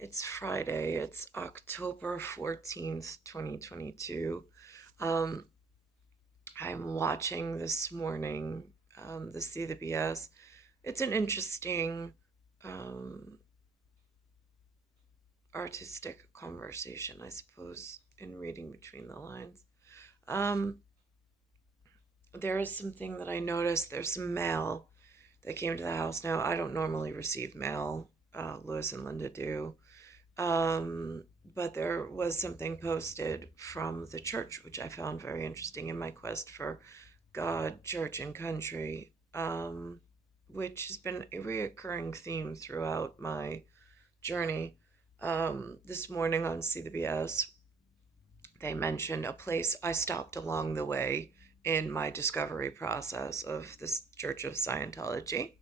It's Friday. It's October 14th, 2022. Um, I'm watching this morning the CBS. It's an interesting um, artistic conversation, I suppose, in reading between the lines. Um, there is something that I noticed. There's some mail that came to the house. Now, I don't normally receive mail. Lewis and Linda do. Um, but there was something posted from the church, which I found very interesting in my quest for God, church, and country, which has been a reoccurring theme throughout my journey. This morning on CBS, they mentioned a place I stopped along the way in my discovery process of this Church of Scientology.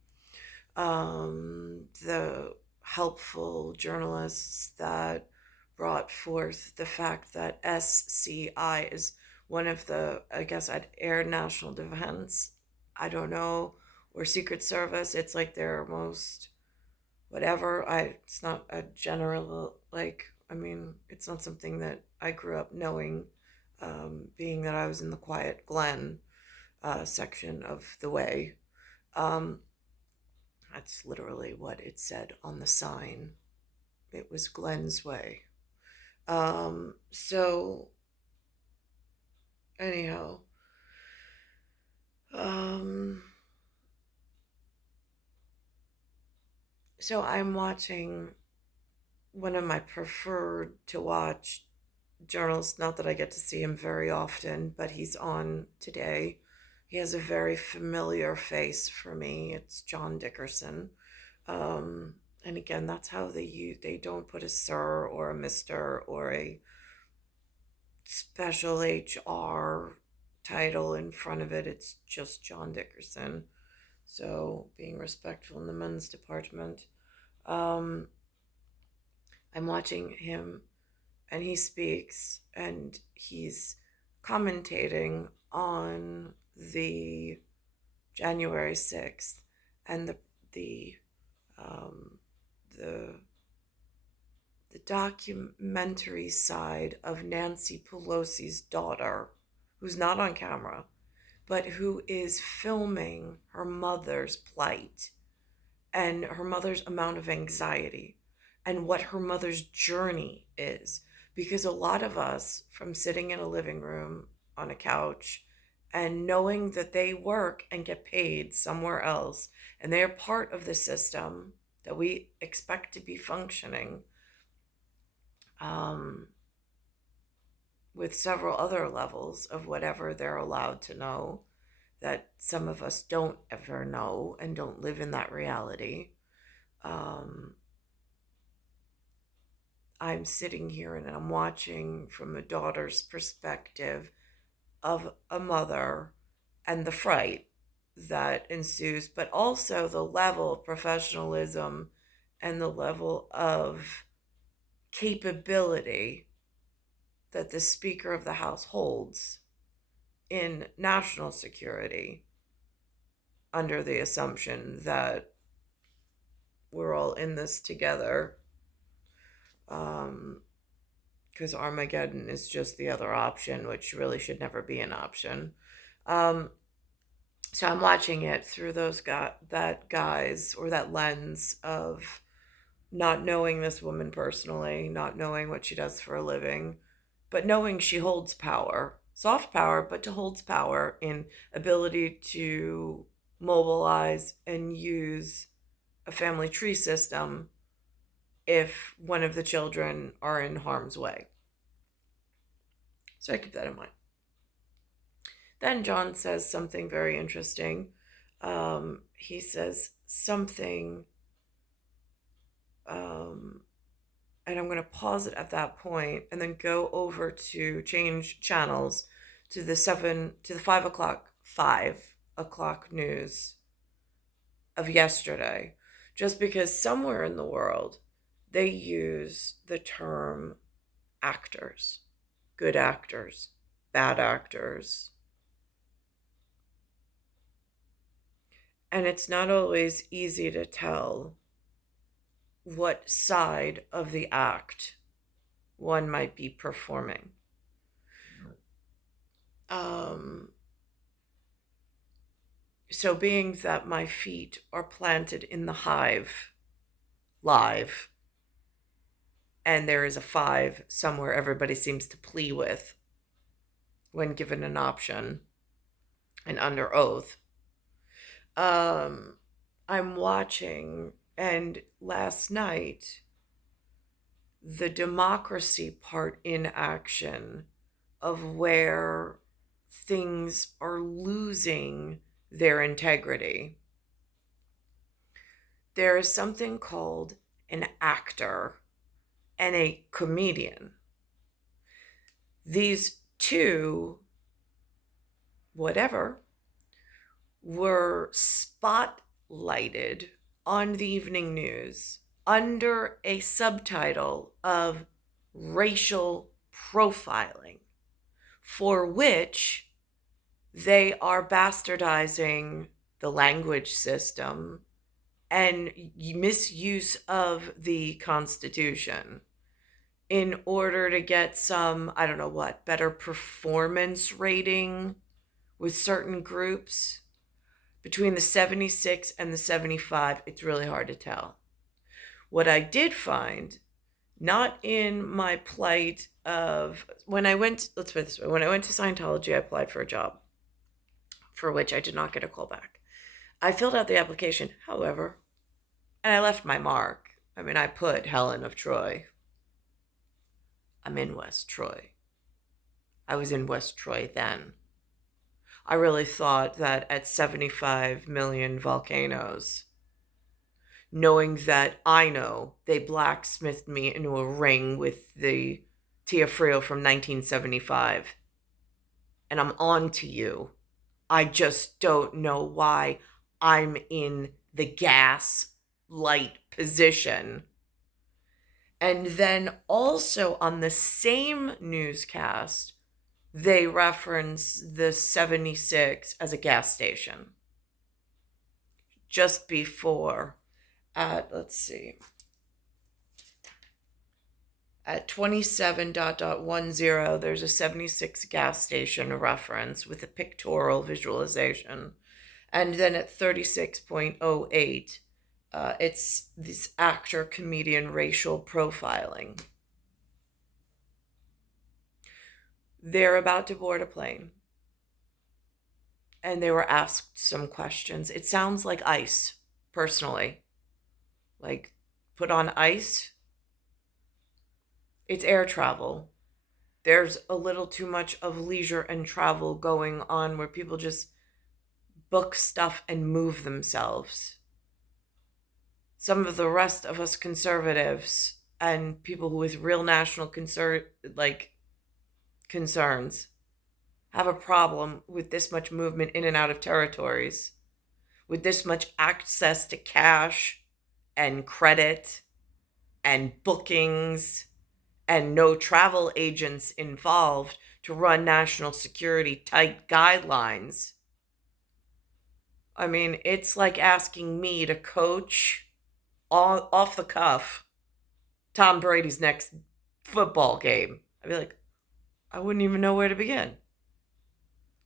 The helpful journalists that brought forth the fact that SCI is one of the, I guess, at Air National Defense, I don't know, or Secret Service. It's like their most whatever. It's not a general, like, I mean, it's not something that I grew up knowing, being that I was in the Quiet Glen section of the way. Um, that's literally what it said on the sign. It was Glen's Way. So anyhow, um, so I'm watching one of my preferred to watch journalists. Not that I get to see him very often, but he's on today. He has a very familiar face for me. It's John Dickerson. Um, and again, that's how they don't put a sir or a mister or a special HR title in front of it. It's just John Dickerson. So being respectful in the men's department. Um, I'm watching him and he speaks and he's commentating on the January 6th and the um, the the documentary side of Nancy Pelosi's daughter, who's not on camera, but who is filming her mother's plight and her mother's amount of anxiety and what her mother's journey is. Because a lot of us, from sitting in a living room on a couch and knowing that they work and get paid somewhere else and they are part of the system that we expect to be functioning, um, with several other levels of whatever they're allowed to know that some of us don't ever know and don't live in that reality. Um, I'm sitting here and I'm watching from a daughter's perspective of a mother and the fright that ensues, but also the level of professionalism and the level of capability that the Speaker of the House holds in national security under the assumption that we're all in this together. Because Armageddon is just the other option, which really should never be an option. Um, so I'm watching it through that guise or that lens of not knowing this woman personally, not knowing what she does for a living, but knowing she holds power, soft power, but to holds power in ability to mobilize and use a family tree system if one of the children are in harm's way. So I keep that in mind. Then John says something very interesting. He says something, and I'm going to pause it at that point and then go over to change channels to the 5 o'clock news of yesterday, just because somewhere in the world they use the term actors, good actors, bad actors. And it's not always easy to tell what side of the act one might be performing. So being that my feet are planted in the hive live, and there is a 5 somewhere everybody seems to plea with when given an option and under oath, I'm watching, and last night, the democracy part in action of where things are losing their integrity. There is something called an actor and a comedian. These two, whatever, were spotlighted on the evening news under a subtitle of racial profiling, for which they are bastardizing the language system and misuse of the Constitution in order to get some, I don't know what, better performance rating with certain groups. Between the 76 and the 75, it's really hard to tell. What I did find, not in my plight of, when I went, let's put it this way, when I went to Scientology, I applied for a job for which I did not get a call back. I filled out the application, however, and I left my mark. I mean, I put Helen of Troy. I'm in West Troy. I was in West Troy then. I really thought that at 75 million volcanoes, knowing that I know they blacksmithed me into a ring with the Tia Frio from 1975, and I'm on to you. I just don't know why I'm in the gas light position. And then also on the same newscast, they reference the 76 as a gas station. Just before, let's see, at 27.10, there's a 76 gas station reference with a pictorial visualization. And then at 36.08, it's this actor, comedian, racial profiling. They're about to board a plane, and they were asked some questions. It sounds like ice, personally. Like, put on ice. It's air travel. There's a little too much of leisure and travel going on where people just book stuff and move themselves. Some of the rest of us conservatives and people with real national concerns have a problem with this much movement in and out of territories, with this much access to cash and credit and bookings and no travel agents involved to run national security tight guidelines. I mean, it's like asking me to coach off the cuff Tom Brady's next football game. I'd be like, I wouldn't even know where to begin.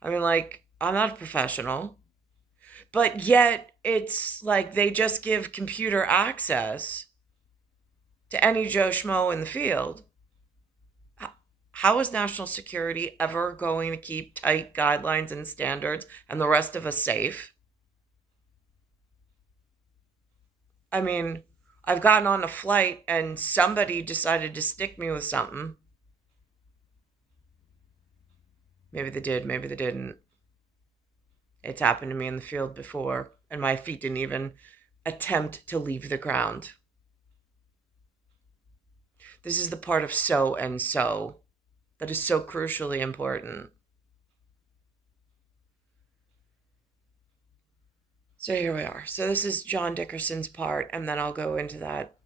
I mean, like, I'm not a professional, but yet it's like they just give computer access to any Joe Schmo in the field. How is national security ever going to keep tight guidelines and standards and the rest of us safe? I mean, I've gotten on a flight and somebody decided to stick me with something. Maybe they did, maybe they didn't. It's happened to me in the field before, and my feet didn't even attempt to leave the ground. This is the part of so and so that is so crucially important. So here we are. So this is John Dickerson's part, and then I'll go into that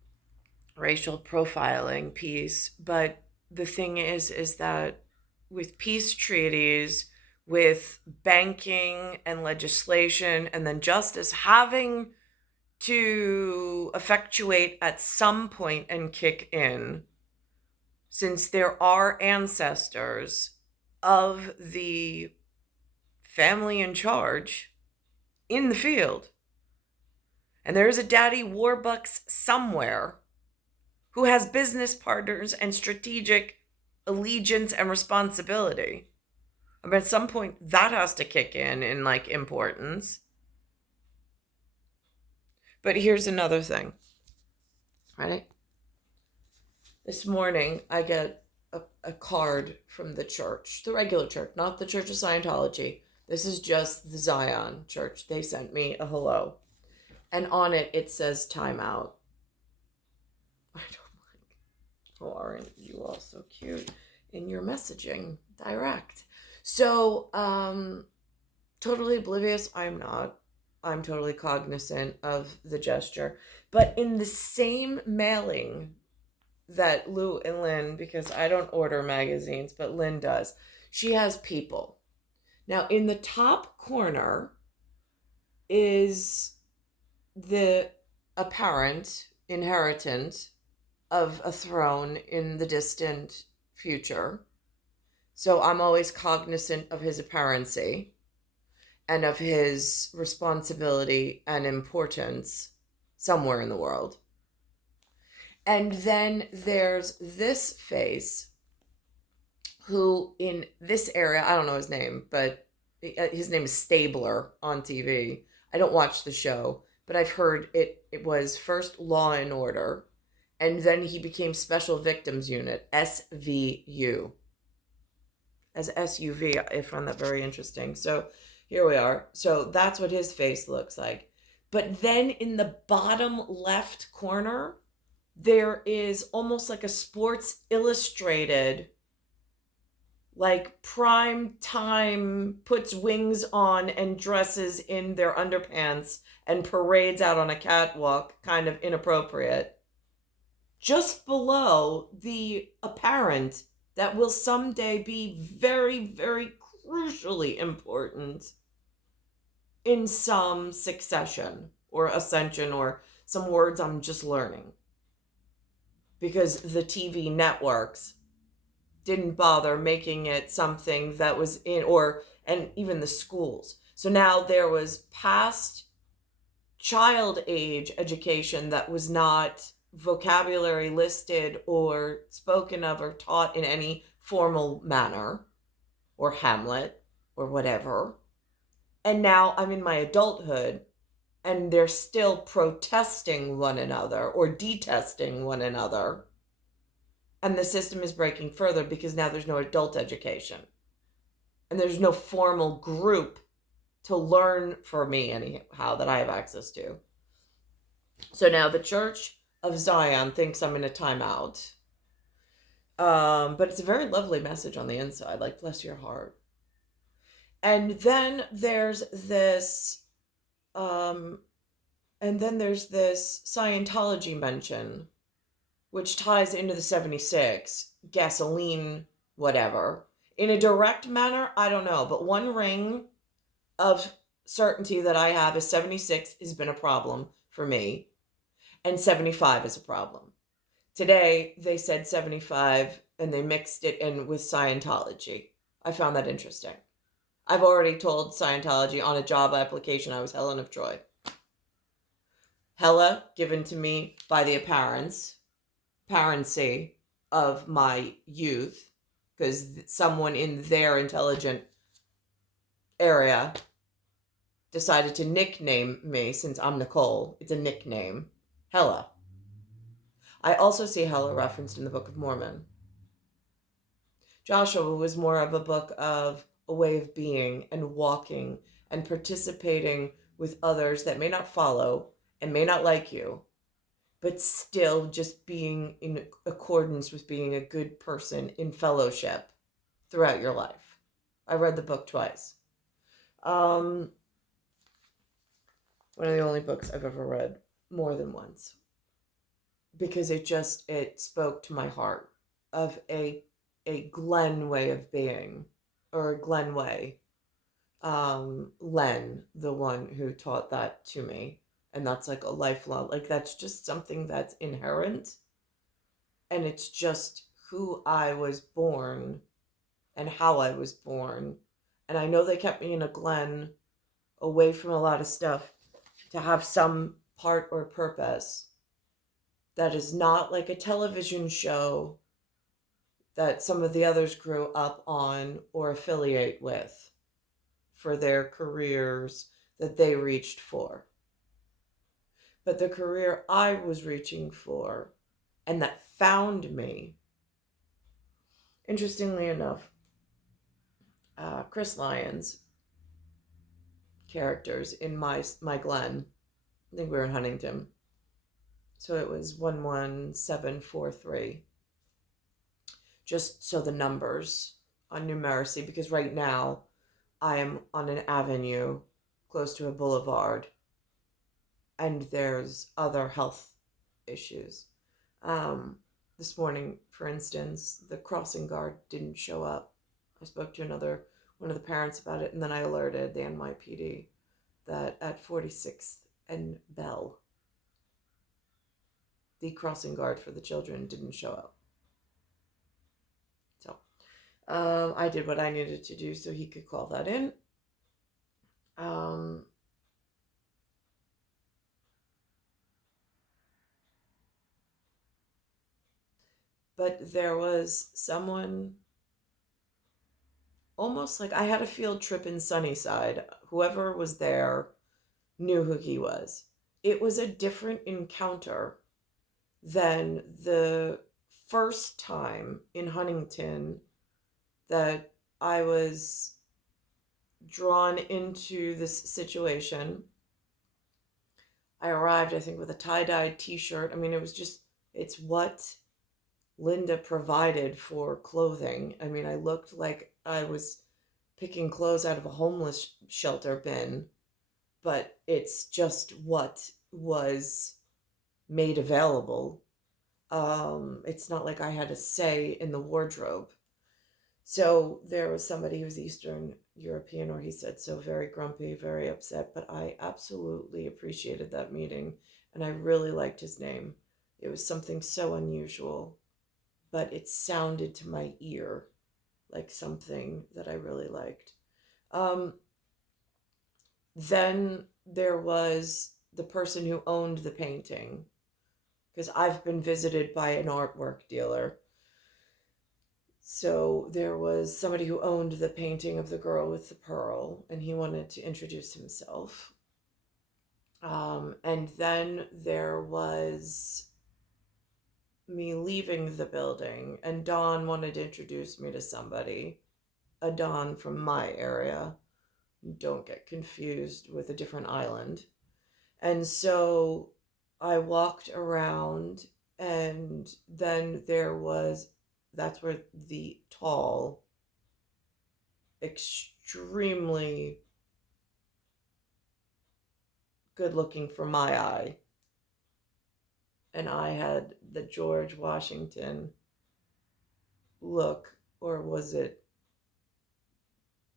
racial profiling piece. But the thing is that with peace treaties, with banking and legislation, and then justice having to effectuate at some point and kick in, since there are ancestors of the family in charge in the field. And there is a daddy warbucks somewhere who has business partners and strategic allegiance and responsibility. I mean, at some point, that has to kick in like importance. But here's another thing, right? This morning, I get a card from the church, the regular church, not the Church of Scientology. This is just the Zion Church. They sent me a hello. And on it, it says timeout. I don't like, oh, aren't you all so cute in your messaging? Direct. So, totally oblivious, I'm not. I'm totally cognizant of the gesture. But in the same mailing that Lou and Lynn, because I don't order magazines, but Lynn does, she has people. Now, in the top corner is the apparent inheritance of a throne in the distant future. So I'm always cognizant of his apparency and of his responsibility and importance somewhere in the world. And then there's this face who in this area, I don't know his name, but his name is Stabler on TV. I don't watch the show, but I've heard it was first Law and Order, and then he became Special Victims Unit, SVU. As SUV, I found that very interesting. So here we are. So that's what his face looks like. But then in the bottom left corner, there is almost like a Sports Illustrated, like prime time, puts wings on and dresses in their underpants and parades out on a catwalk, kind of inappropriate. Just below the apparent that will someday be very, very crucially important in some succession or ascension, or some words I'm just learning. Because the TV networks didn't bother making it something that was in, and even the schools. So now there was past child age education that was not vocabulary listed or spoken of or taught in any formal manner, or Hamlet or whatever. And now I'm in my adulthood and they're still protesting one another or detesting one another. And the system is breaking further because now there's no adult education. And there's no formal group to learn for me anyhow that I have access to. So now the Church of Zion thinks I'm in a timeout. But it's a very lovely message on the inside, like, bless your heart. And then there's this Scientology mention, which ties into the 76 gasoline whatever. In a direct manner, I don't know, but one ring of certainty that I have is 76 has been a problem for me, and 75 is a problem. Today, they said 75, and they mixed it in with Scientology. I found that interesting. I've already told Scientology on a job application I was Helen of Troy. Hella, given to me by the parency of my youth, because someone in their intelligent area decided to nickname me, since I'm Nicole. It's a nickname. Hella. I also see Hella referenced in the Book of Mormon. Joshua was more of a book of a way of being and walking and participating with others that may not follow and may not like you, but still just being in accordance with being a good person in fellowship throughout your life. I read the book twice. One of the only books I've ever read more than once, because it spoke to my heart of a Glen way of being, or Glen way. Len, the one who taught that to me, And that's like a lifelong, like that's just something that's inherent. And it's just who I was born and how I was born. And I know they kept me in a Glen away from a lot of stuff to have some part or purpose that is not like a television show that some of the others grew up on or affiliate with for their careers that they reached for. But the career I was reaching for and that found me, interestingly enough, Chris Lyons characters in my Glen. I think we were in Huntington. So it was 11743. Just so the numbers on numeracy, because right now I am on an avenue close to a boulevard and there's other health issues. This morning, for instance, the crossing guard didn't show up. I spoke to one of the parents about it, and then I alerted the NYPD that at 46th and Bell, the crossing guard for the children didn't show up. So I did what I needed to do so he could call that in. But there was someone, almost like I had a field trip in Sunnyside. Whoever was there knew who he was. It was a different encounter than the first time in Huntington that I was drawn into this situation. I arrived, I think, with a tie-dyed t-shirt. I mean, it's what Linda provided for clothing. I mean, I looked like I was picking clothes out of a homeless shelter bin, but it's just what was made available. It's not like I had a say in the wardrobe. So there was somebody who was Eastern European, or he said so, very grumpy, very upset, but I absolutely appreciated that meeting, and I really liked his name. It was something so unusual, but it sounded to my ear like something that I really liked. Then there was the person who owned the painting, because I've been visited by an artwork dealer. So there was somebody who owned the painting of the girl with the pearl, and he wanted to introduce himself. And then there was me leaving the building, and Dawn wanted to introduce me to somebody, a Dawn from my area. Don't get confused with a different island. And so I walked around, and then that's where the tall, extremely good looking for my eye, and I had the George Washington look, or was it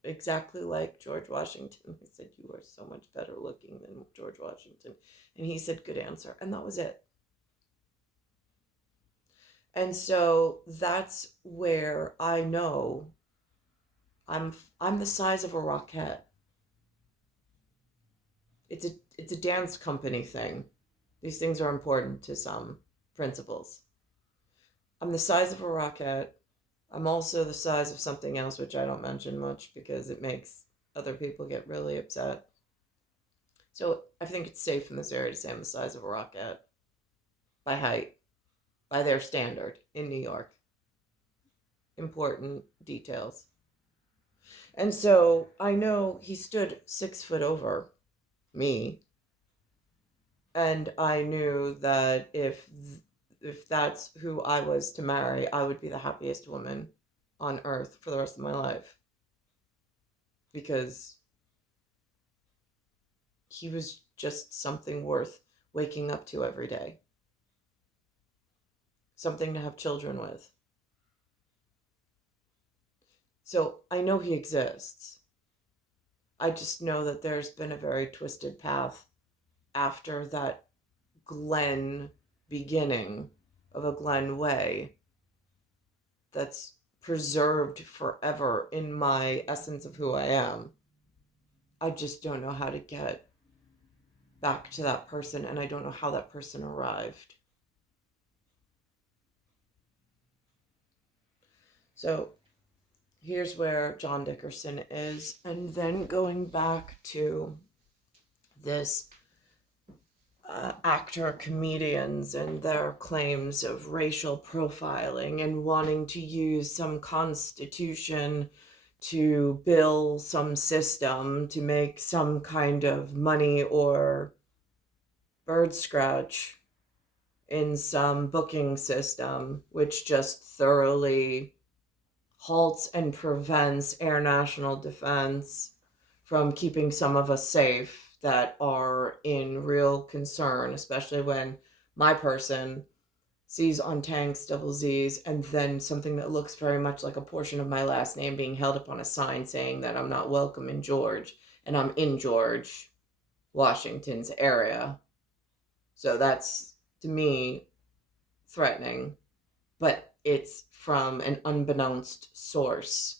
exactly like George Washington? I said, "You are so much better looking than George Washington." And he said, "Good answer." And that was it. And so that's where I know I'm the size of a rocket. It's a dance company thing. These things are important to some principals. I'm the size of a rocket. I'm also the size of something else, which I don't mention much because it makes other people get really upset. So I think it's safe in this area to say I'm the size of a rocket by height, by their standard in New York. Important details. And so I know he stood 6 foot over me. And I knew that if that's who I was to marry, I would be the happiest woman on earth for the rest of my life. Because he was just something worth waking up to every day. Something to have children with. So I know he exists. I just know that there's been a very twisted path after that Glen beginning of a Glen way that's preserved forever in my essence of who I am. I just don't know how to get back to that person, and I don't know how that person arrived. So here's where John Dickerson is, and then going back to this actor comedians and their claims of racial profiling and wanting to use some constitution to bill some system to make some kind of money or bird scratch in some booking system, which just thoroughly halts and prevents air national defense from keeping some of us safe that are in real concern, especially when my person sees on tanks double Z's and then something that looks very much like a portion of my last name being held up on a sign saying that I'm not welcome in George, and I'm in George, Washington's area. So that's, to me, threatening, but it's from an unbeknownst source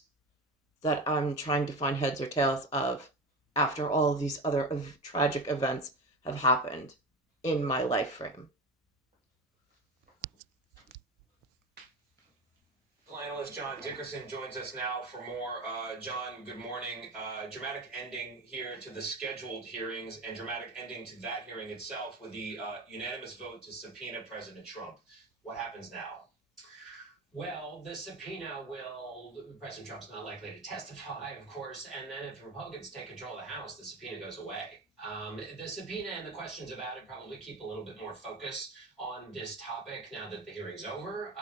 that I'm trying to find heads or tails of after all of these other tragic events have happened in my life frame. Analyst John Dickerson joins us now for more. John, good morning. Dramatic ending here to the scheduled hearings and dramatic ending to that hearing itself with the unanimous vote to subpoena President Trump. What happens now? Well, the subpoena will, President Trump's not likely to testify, of course, and then if Republicans take control of the House, the subpoena goes away. The subpoena and the questions about it probably keep a little bit more focus on this topic now that the hearing's over,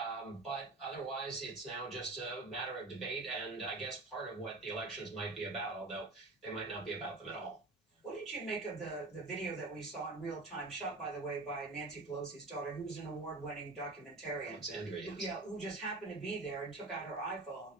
but otherwise it's now just a matter of debate and I guess part of what the elections might be about, although they might not be about them at all. What did you make of the video that we saw in real time, shot, by the way, by Nancy Pelosi's daughter, who's an award-winning documentarian? Alexandria, yes. Yeah, who just happened to be there and took out her iPhone.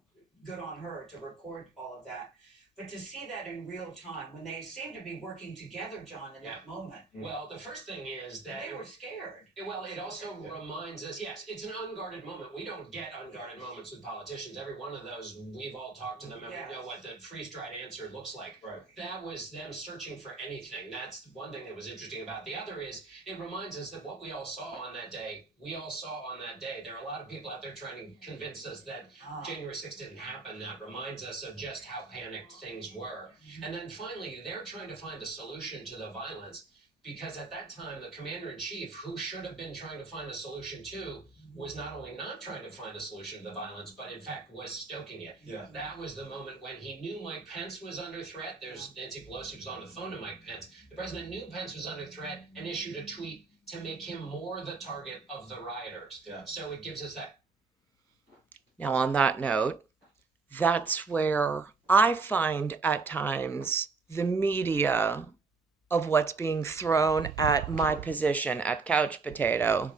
Good on her to record all of that. But to see that in real time, when they seem to be working together, John, in that moment. Well, the first thing is that they were scared. Well, it also reminds us, yes, it's an unguarded moment. We don't get unguarded moments with politicians. Every one of those, we've all talked to them and we know what the freeze-dried answer looks like. Right. That was them searching for anything. That's one thing that was interesting about. The other is it reminds us that what we all saw on that day, we all saw on that day. There are a lot of people out there trying to convince us that January 6th didn't happen. That reminds us of just how panicked things were. And then finally, they're trying to find a solution to the violence. Because at that time, the commander-in-chief, who should have been trying to find a solution to, was not only not trying to find a solution to the violence, but in fact was stoking it. Yeah. That was the moment when he knew Mike Pence was under threat. There's Nancy Pelosi was on the phone to Mike Pence. The president knew Pence was under threat and issued a tweet to make him more the target of the rioters. Yeah. So it gives us that. Now, on that note, that's where I find at times the media of what's being thrown at my position at Couch Potato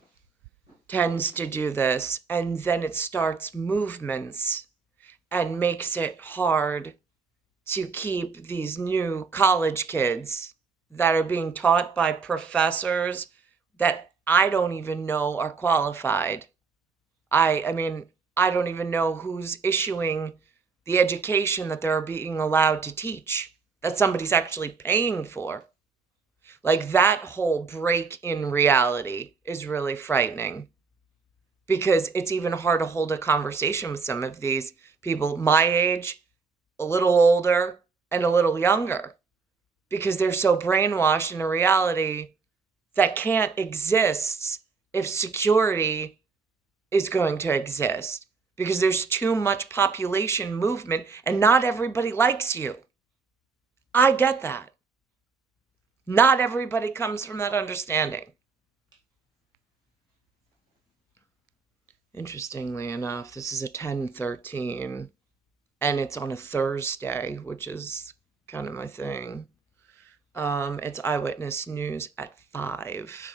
tends to do this, and then it starts movements and makes it hard to keep these new college kids that are being taught by professors that I don't even know are qualified. I mean, I don't even know who's issuing the education that they're being allowed to teach, that somebody's actually paying for. Like, that whole break in reality is really frightening because it's even hard to hold a conversation with some of these people my age, a little older, and a little younger, because they're so brainwashed in a reality that can't exist if security is going to exist, because there's too much population movement and not everybody likes you. I get that. Not everybody comes from that understanding. Interestingly enough, this is a 10:13, and it's on a Thursday, which is kind of my thing. It's Eyewitness News at 5.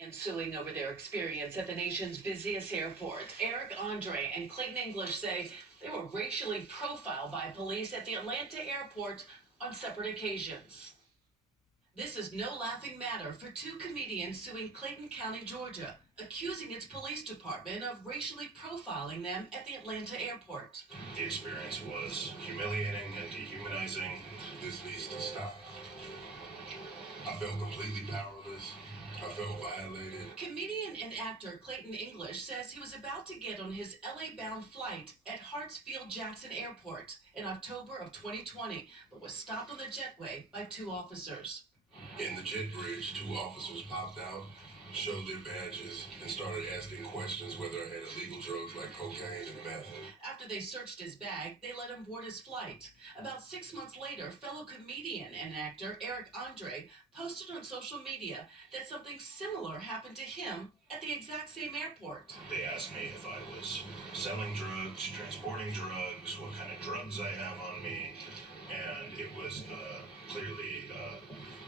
Ensuing over their experience at the nation's busiest airport. Eric Andre and Clayton English say They were racially profiled by police at the Atlanta airport on separate occasions. This is no laughing matter for two comedians suing Clayton County, Georgia, accusing its police department of racially profiling them at the Atlanta airport. The experience was humiliating and dehumanizing. This needs to stop. I felt completely powerless. I felt violated. Comedian and actor Clayton English says he was about to get on his LA-bound flight at Hartsfield-Jackson Airport in October of 2020, but was stopped on the jetway by two officers. In the jet bridge, two officers popped out, showed their badges, and started asking questions whether I had illegal drugs like cocaine and meth. After they searched his bag, they let him board his flight. About 6 months later, fellow comedian and actor Eric Andre posted on social media that something similar happened to him at the exact same airport. They asked me if I was selling drugs, transporting drugs, what kind of drugs I have on me, and it was clearly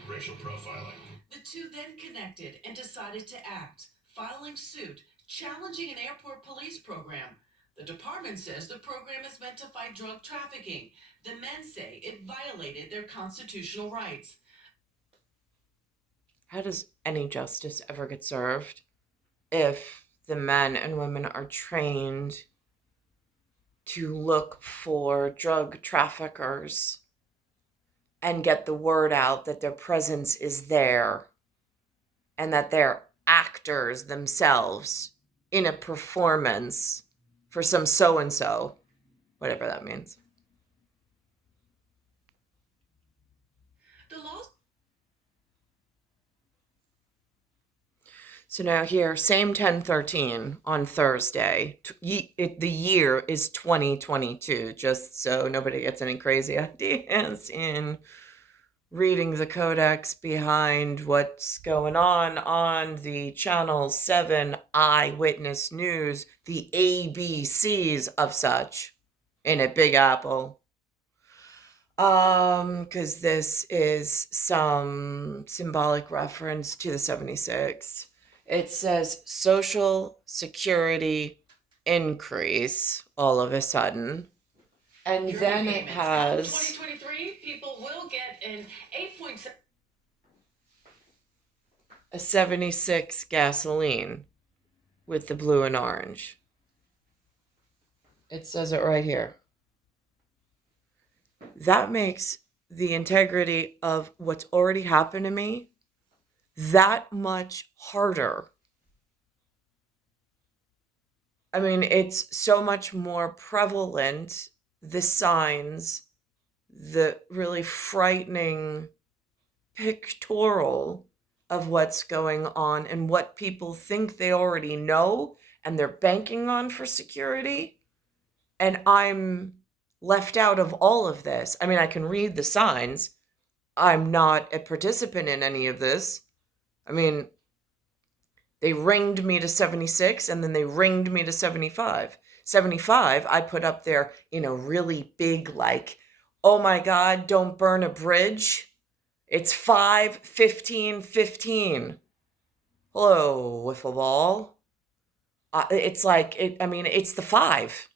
racial profiling. The two then connected and decided to act, filing suit, challenging an airport police program. The department says the program is meant to fight drug trafficking. The men say it violated their constitutional rights. How does any justice ever get served if the men and women are trained to look for drug traffickers and get the word out that their presence is there and that they're actors themselves in a performance for some so-and-so, whatever that means? The law. So now here, same 10/13 on Thursday. The year is 2022, just so nobody gets any crazy ideas in reading the codex behind what's going on the Channel 7 Eyewitness News, the ABCs of such in a Big Apple. Because this is some symbolic reference to the 76. It says Social Security increase all of a sudden. And Your then it payments. has 2023, people will get an 8.7. a 76 gasoline with the blue and orange. It says it right here. That makes the integrity of what's already happened to me that much harder. I mean, it's so much more prevalent, the signs, the really frightening pictorial of what's going on and what people think they already know and they're banking on for security. And I'm left out of all of this. I mean, I can read the signs. I'm not a participant in any of this. I mean, they ringed me to 76 and then they ringed me to 75. 75, I put up there in a really big, like, oh my God, don't burn a bridge. It's 5:15:15. Hello, wiffle ball. It's like, it's the 5.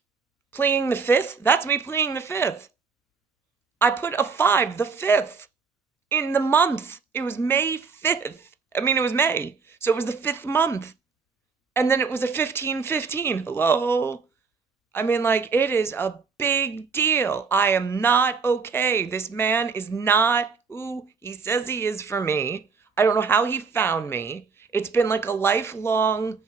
Playing the 5th? That's me playing the 5th. I put a 5, the 5th, in the month. It was May 5th. It was May. So it was the 5th month. And then it was a 15:15. Hello. It is a big deal. I am not okay. This man is not who he says he is for me. I don't know how he found me. It's been like a lifelong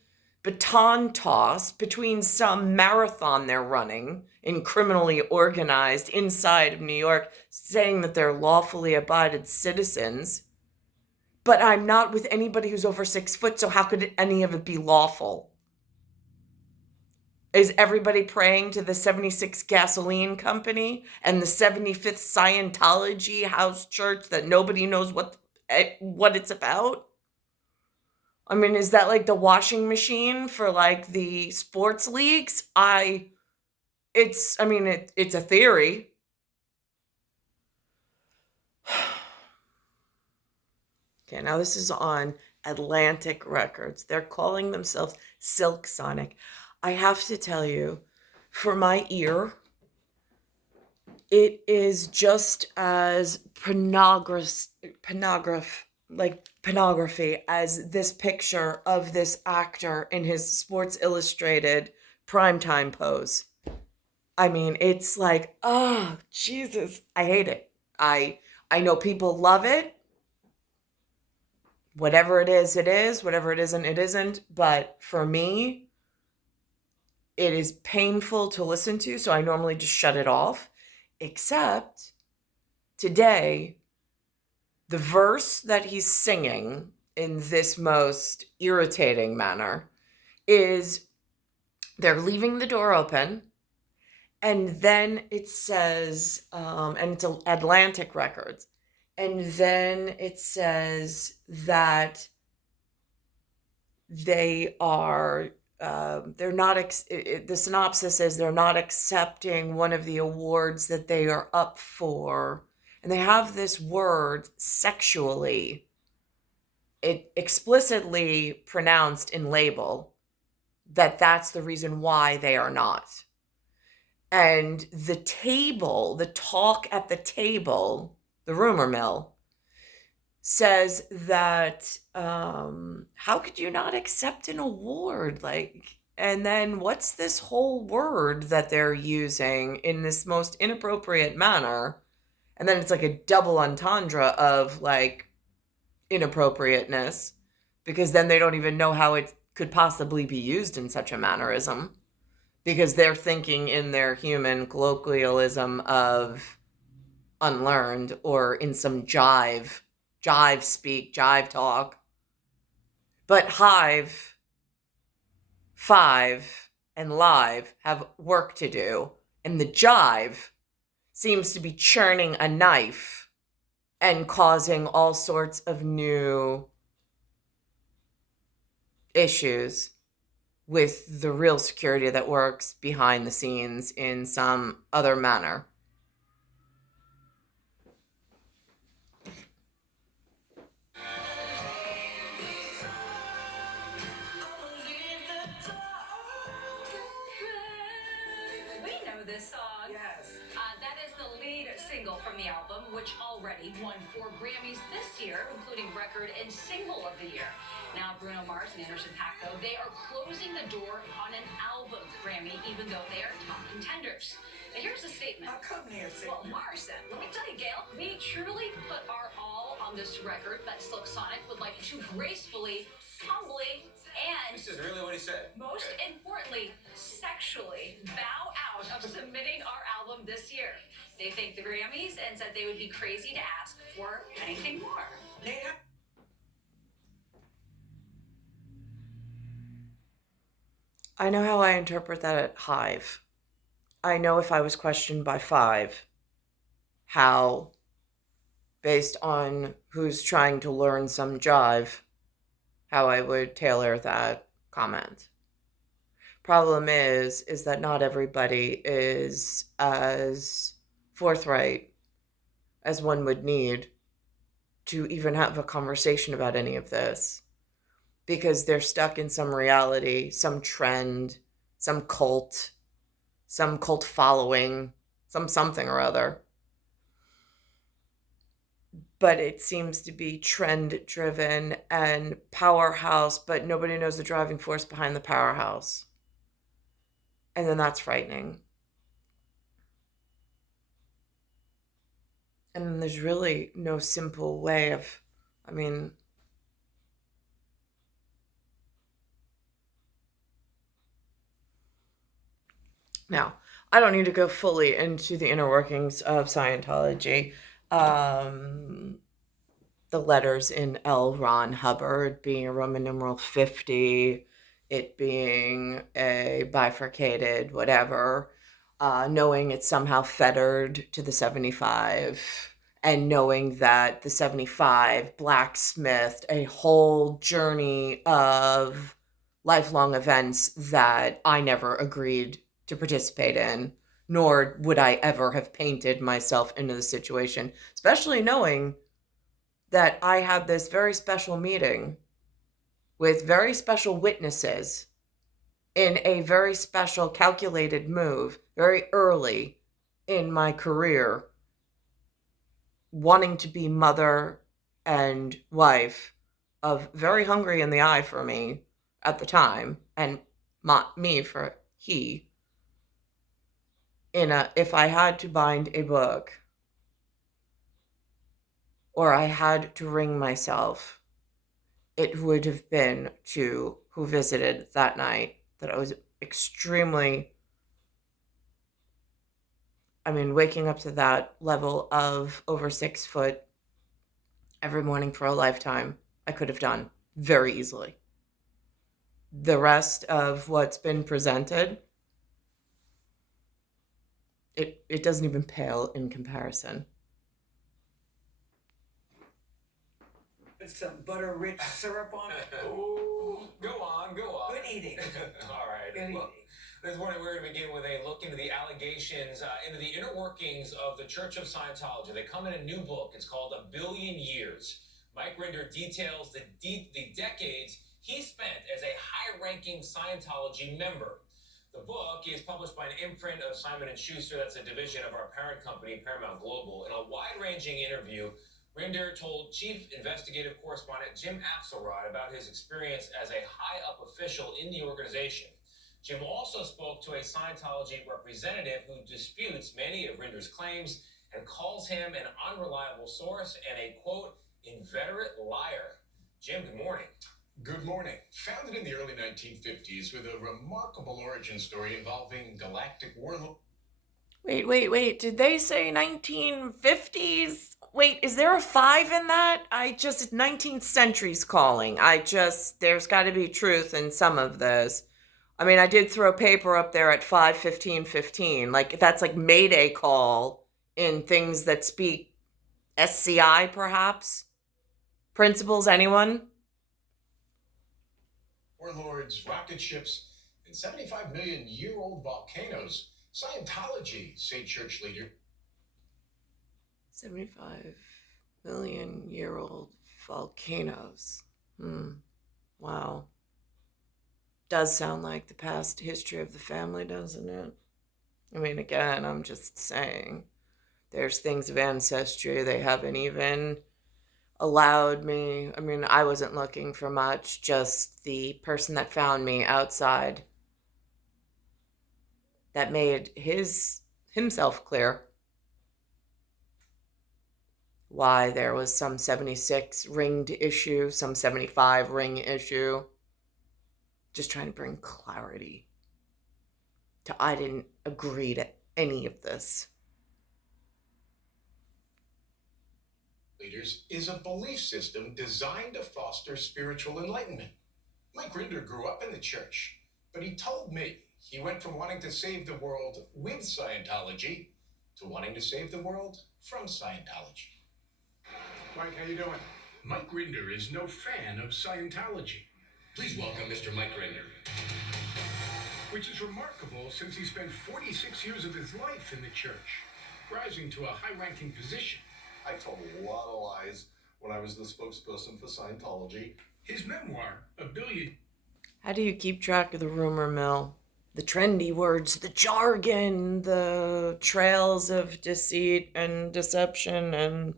baton toss between some marathon they're running in criminally organized inside of New York, saying that they're lawfully abided citizens. But I'm not with anybody who's over 6 foot, so how could any of it be lawful? Is everybody praying to the 76 gasoline company and the 75th Scientology house church that nobody knows what it's about? Is that like the washing machine for like the sports leagues? It's a theory. Okay, now this is on Atlantic Records. They're calling themselves Silk Sonic. I have to tell you, for my ear, it is just as pornography as this picture of this actor in his Sports Illustrated primetime pose. I mean, it's like, oh, Jesus, I hate it. I know people love it. Whatever it is, it is. Whatever it isn't, it isn't. But for me, it is painful to listen to, so I normally just shut it off. Except today, the verse that he's singing in this most irritating manner is they're leaving the door open, and then it says, and it's Atlantic Records, and then it says that they are, they're not, the synopsis is they're not accepting one of the awards that they are up for. And they have this word sexually, it explicitly pronounced in label, that's the reason why they are not. And the table, the talk at the table, the rumor mill, says that how could you not accept an award? Like, and then what's this whole word that they're using in this most inappropriate manner? And then it's like a double entendre of like inappropriateness, because then they don't even know how it could possibly be used in such a mannerism, because they're thinking in their human colloquialism of unlearned, or in some jive speak, jive talk. But Hive, Five, and Live have work to do, and the jive seems to be churning a knife and causing all sorts of new issues with the real security that works behind the scenes in some other manner. We know this song. Yes. That is the lead single from the album, which already won 4 Grammys this year, including Record and Single of the Year. Now, Bruno Mars and Anderson .Paak, though, they are closing the door on an album Grammy, even though they are top contenders. Now, here's a statement. Come here, Well, Mars said, let me tell you, Gail, we truly put our all on this record, but Silk Sonic would like to gracefully, humbly, and This is really what he said. most importantly, sexually bow out of submitting our album this year. They thanked the Grammys and said they would be crazy to ask for anything more. I know how I interpret that at Hive. I know if I was questioned by Five, how, based on who's trying to learn some jive, how I would tailor that comment. Problem is that not everybody is as forthright as one would need to even have a conversation about any of this, because they're stuck in some reality, some trend, some cult following, something or other. But it seems to be trend driven and powerhouse, but nobody knows the driving force behind the powerhouse. And then that's frightening. And then there's really no simple way of, now, I don't need to go fully into the inner workings of Scientology. The letters in L. Ron Hubbard being a Roman numeral 50, it being a bifurcated whatever, knowing it's somehow fettered to the 75, and knowing that the 75 blacksmithed a whole journey of lifelong events that I never agreed to participate in, nor would I ever have painted myself into the situation, especially knowing that I had this very special meeting with very special witnesses in a very special calculated move very early in my career, wanting to be mother and wife of very hungry in the eye for me at the time, and me for he, if I had to bind a book or I had to ring myself, it would have been to who visited that night, that I was extremely, waking up to that level of over 6 foot every morning for a lifetime, I could have done very easily. The rest of what's been presented, it doesn't even pale in comparison. Put some butter-rich syrup on it. Ooh, go on. Good eating. All right. Good Well, eating. this morning we're going to begin with a look into the allegations, into the inner workings of the Church of Scientology. They come in a new book. It's called A Billion Years. Mike Rinder details the decades he spent as a high-ranking Scientology member. The book is published by an imprint of Simon & Schuster. That's a division of our parent company, Paramount Global. In a wide-ranging interview, Rinder told Chief Investigative Correspondent Jim Axelrod about his experience as a high-up official in the organization. Jim also spoke to a Scientology representative who disputes many of Rinder's claims and calls him an unreliable source and a, quote, inveterate liar. Jim, good morning. Good morning. Founded in the early 1950s with a remarkable origin story involving galactic warlord. Wait. Did they say 1950s? Wait, is there a 5 in that? 19th century's calling. There's got to be truth in some of this. I did throw paper up there at 5:15:15. Like, that's like Mayday call in things that speak SCI, perhaps? Principles, anyone? Warlords, rocket ships, and 75 million year old volcanoes. Scientology, say church leader. 75 million year old volcanoes. Wow. Does sound like the past history of the family, doesn't it? Again, I'm just saying, there's things of ancestry they haven't even allowed me. I wasn't looking for much, just the person that found me outside that made himself clear why there was some 76 ringed issue, some 75 ring issue. Just trying to bring clarity to I didn't agree to any of this. Leaders is a belief system designed to foster spiritual enlightenment. Mike Rinder grew up in the church, but he told me he went from wanting to save the world with Scientology to wanting to save the world from Scientology. Mike, how you doing? Mike Rinder is no fan of Scientology. Please welcome Mr. Mike Rinder. Which is remarkable since he spent 46 years of his life in the church, rising to a high-ranking position. I told a lot of lies when I was the spokesperson for Scientology. His memoir, A Billion... How do you keep track of the rumor mill? The trendy words, the jargon, the trails of deceit and deception and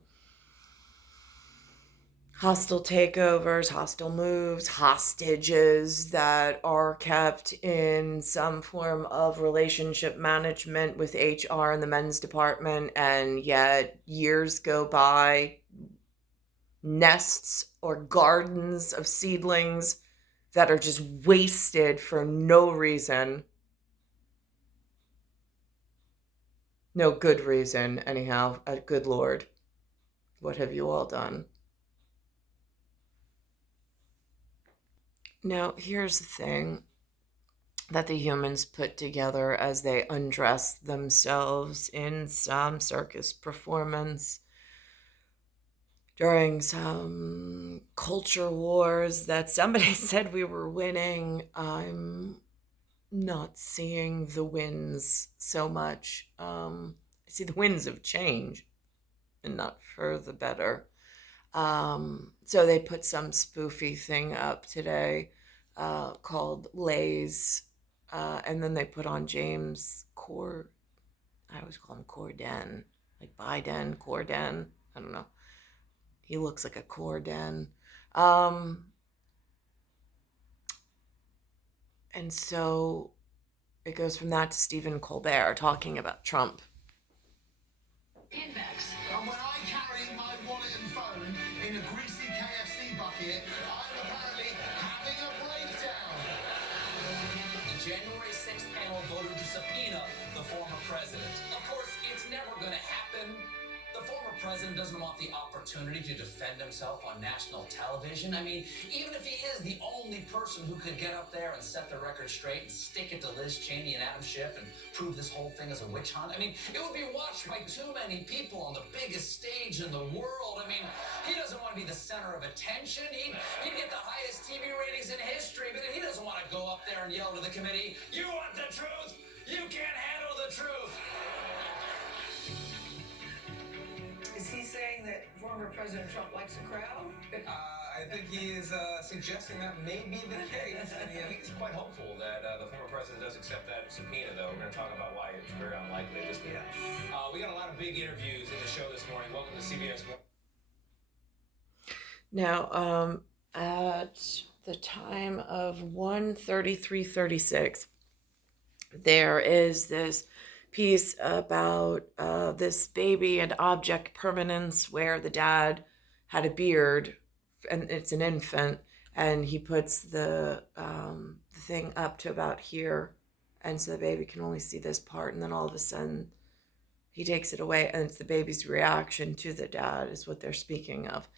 hostile takeovers, hostile moves, hostages that are kept in some form of relationship management with HR in the men's department, and yet years go by, nests or gardens of seedlings that are just wasted for no reason. No good reason, anyhow. Good Lord. What have you all done? Now, here's the thing that the humans put together as they undress themselves in some circus performance during some culture wars that somebody said we were winning. I'm not seeing the wins so much. I see the winds of change, and not for the better. So they put some spoofy thing up today called Lays, and then they put on James I always call him Corden, like Biden, Corden. I don't know. He looks like a Corden. And so it goes from that to Stephen Colbert talking about Trump. Handbags. And when I carry my wallet and phone in a greasy KFC bucket, I'm apparently having a breakdown. The January 6th panel voted to subpoena the former president. Of course, it's never going to happen. The former president doesn't want the opportunity to defend himself on national television. I mean, even if he is the only person who could get up there and set the record straight and stick it to Liz Cheney and Adam Schiff and prove this whole thing is a witch hunt, I mean, it would be watched by too many people on the biggest stage in the world. I mean, he doesn't want to be the center of attention. He'd get the highest TV ratings in history, but he doesn't want to go up there and yell to the committee, "You want the truth? You can't handle the truth." Is he saying that former President Trump likes a crowd? I think he is suggesting that may be the case. And I think he's quite hopeful that the former president does accept that subpoena, though. We're going to talk about why it's very unlikely at this point. We got a lot of big interviews in the show this morning. Welcome to CBS. Now, at the time of 1:33:36, there is this piece about this baby and object permanence where the dad had a beard, and it's an infant, and he puts the thing up to about here, and so the baby can only see this part, and then all of a sudden he takes it away, and it's the baby's reaction to the dad is what they're speaking of.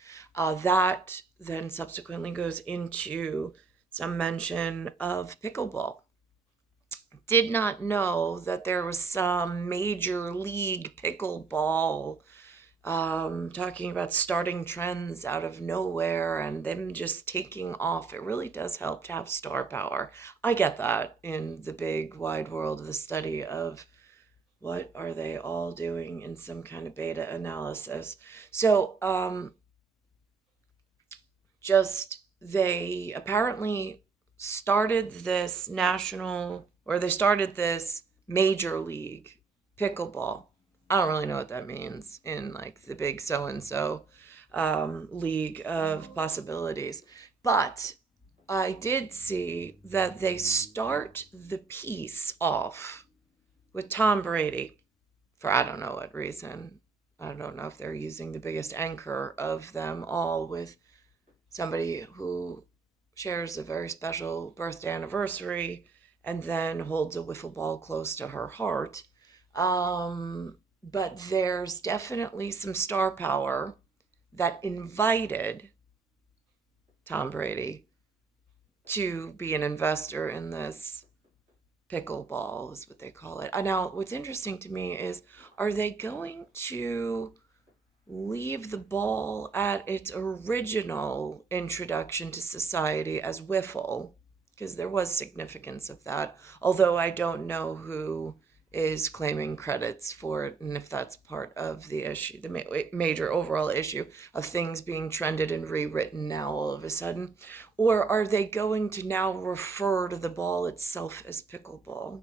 That then subsequently goes into some mention of pickleball. Did not know that there was some major league pickleball talking about starting trends out of nowhere and them just taking off. It really does help to have star power. I get that in the big wide world of the study of what are they all doing in some kind of beta analysis. So they apparently started this they started this major league pickleball. I don't really know what that means in like the big so-and-so league of possibilities. But I did see that they start the piece off with Tom Brady for I don't know what reason. I don't know if they're using the biggest anchor of them all with somebody who shares a very special birthday anniversary and then holds a wiffle ball close to her heart. But there's definitely some star power that invited Tom Brady to be an investor in this pickleball, is what they call it. Now, what's interesting to me is, are they going to leave the ball at its original introduction to society as wiffle? Because there was significance of that, although I don't know who is claiming credits for it and if that's part of the issue, the major overall issue of things being trended and rewritten now all of a sudden. Or are they going to now refer to the ball itself as pickleball?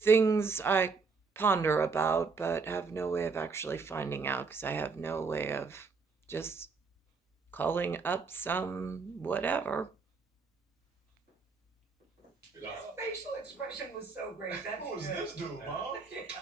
Things I ponder about, but have no way of actually finding out because I have no way of just calling up some whatever. His facial expression was so great. That's Who is good. this dude, Mom?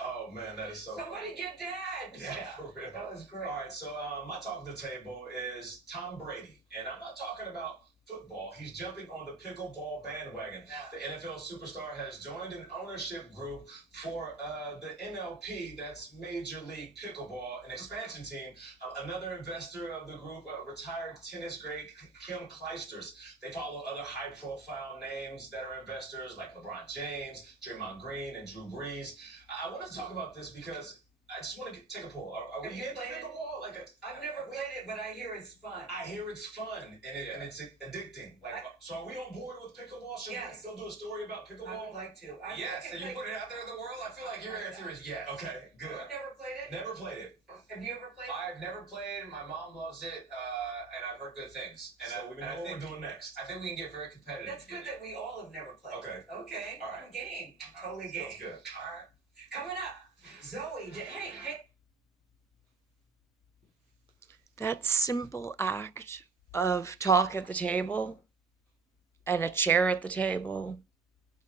Oh man, that is so. Somebody get Dad. Yeah, for real. That was great. All right, so my talk to the table is Tom Brady, and I'm not talking about football. He's jumping on the pickleball bandwagon. The NFL superstar has joined an ownership group for the MLP, that's Major League Pickleball, an expansion team. Another investor of the group, retired tennis great Kim Clijsters. They follow other high-profile names that are investors like LeBron James, Draymond Green, and Drew Brees. I want to talk about this because I just want to take a poll. Are we into pickleball? I've never played it, but I hear it's fun. I hear it's fun and it's addicting. So are we on board with pickleball? Should we still do a story about pickleball? I would like to. Yes, and you put it out there in the world. I feel like your answer is yes. Okay, good. You've never played it? Never played it. Have you ever played it? I've never played. My mom loves it, and I've heard good things. And So we know what we're doing next. I think we can get very competitive. That's good that we all have never played. Okay. Okay. All right. I'm game. Totally game. Sounds good. All right. Coming up, Zoe. Hey. That simple act of talk at the table and a chair at the table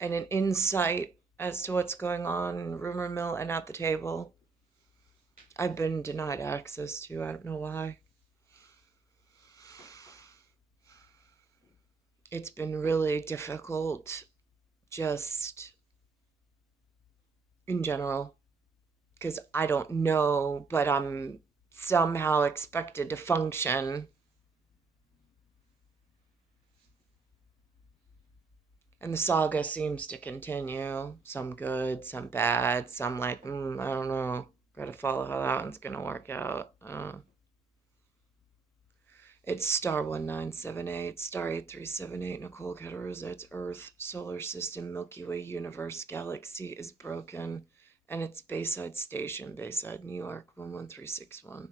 and an insight as to what's going on in rumor mill and at the table, I've been denied access to. I don't know why. It's been really difficult just in general because I don't know, but I'm somehow expected to function. And the saga seems to continue. Some good, some bad, some like, I don't know. Gotta follow how that one's gonna work out. It's star 1978, star 8378, Nicole Cattaruzza. It's Earth, solar system, Milky Way universe, galaxy is broken, and it's Bayside Station, Bayside, New York, 11361.